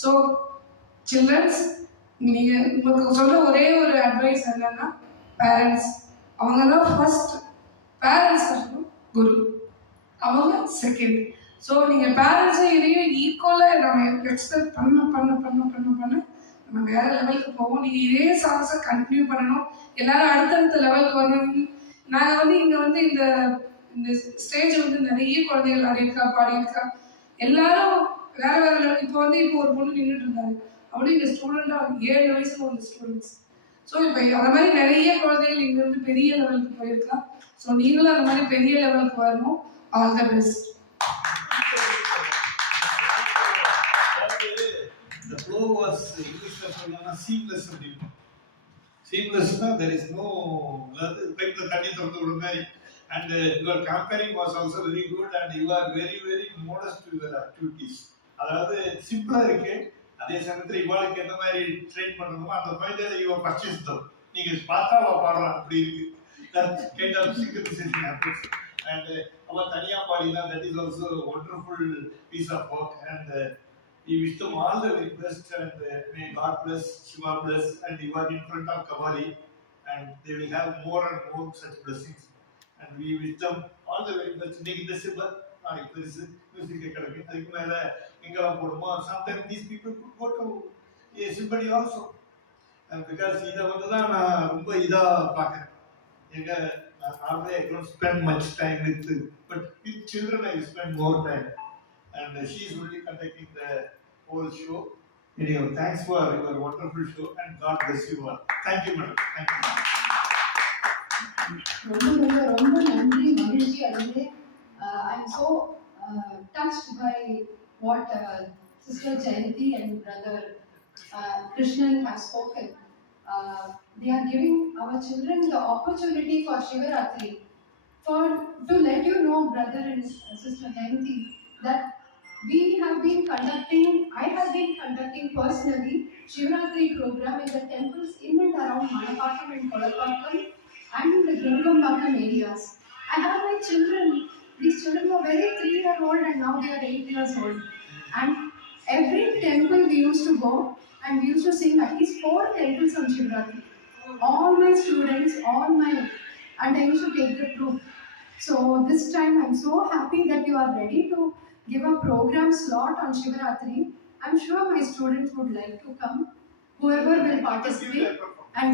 So children's, நீங்கள் உங்களுக்கு சொல்ல ஒரே ஒரு அட்வைஸ் என்னன்னா, பேரண்ட்ஸ் அவங்க தான் ஃபர்ஸ்ட். பேரண்ட்ஸ் குரு, அவங்க செகண்ட். ஸோ நீங்கள் பேரண்ட்ஸை இதையும் ஈக்குவலாக நம்ம எக்ஸ்பெக்ட் பண்ண நம்ம வேற லெவலுக்கு போவோம். நீங்கள் இதே சாங்ஸை கண்டினியூ பண்ணணும். எல்லாரும் அடுத்தடுத்த லெவலுக்கு வரணும். நாங்கள் வந்து இங்கே வந்து இந்த ஸ்டேஜ் வந்து நிறைய குழந்தைகள் ஆடியிருக்கா, பாடியிருக்கா. எல்லாரும் வேற வேற லெவல். இப்போ ஒரு பொண்ணு நின்றுட்டு இருந்தாரு, அவளும் இங்கே ஸ்டூடெண்டாக 7 வயசுல வந்து ஸ்டூடெண்ட்ஸ். ஸோ இப்போ அந்த மாதிரி நிறைய குழந்தைகள் இங்கேருந்து பெரிய லெவலுக்கு போயிருக்கா. ஸோ நீங்களும் அந்த மாதிரி பெரிய லெவலுக்கு வரணும். All the best. The flow was seamless. Seamless, there is no and your comparing was also very good, and you are very very modest to your activities. அதாவது சிம்பிளா இருக்கு. அதே சமயத்துல இவாளுக்கு என்ன மாதிரி ட்ரெயின் பண்ணணுமோ அந்த மாதிரி you have purchased them. நீங்க பார்த்தா பாடலாம் அப்படி இருக்கு. That kind of synchronization happens. And our தனியா பாடினா, that is also a wonderful piece of work, and we wish them all the very best, and may God bless, Shiva bless, and you are in front of Kavali, and they will have more and more such blessings, and we wish them all the very best. Make this music academy. அதுக்கு மேல எங்கெல்லாம் போடுமோ, sometimes these people could go to somebody also, and because இதை வந்து தான் நான் ரொம்ப இதா பார்க்குறேன். Normally I don't spend much time with, but with children I spend more time, and she is really conducting the whole show. Anyway, thanks for your wonderful show, and God bless you all. Thank you, madam. Thank you. ரொம்ப நன்றி, மகிழ்ச்சி அடைந்து. I am so touched by what Sister Jayanti and Brother Krishnan have spoken. They are giving our children the opportunity for Shivaratri. To let you know, Brother and Sister Jayanti, that I have been conducting personally Shivaratri program in the temples in and around Manapakam and Kolapakam and in the Gurungambakkam areas. I have my children. These children were very 3-year-old and now they are 8 years old. And every temple we used to go, and we used to sing at least 4 temples on Shivaratri. All my students, and I used to take the group. So this time I'm so happy that you are ready to give a program slot on Shivaratri. I'm sure my students would like to come. Whoever will participate.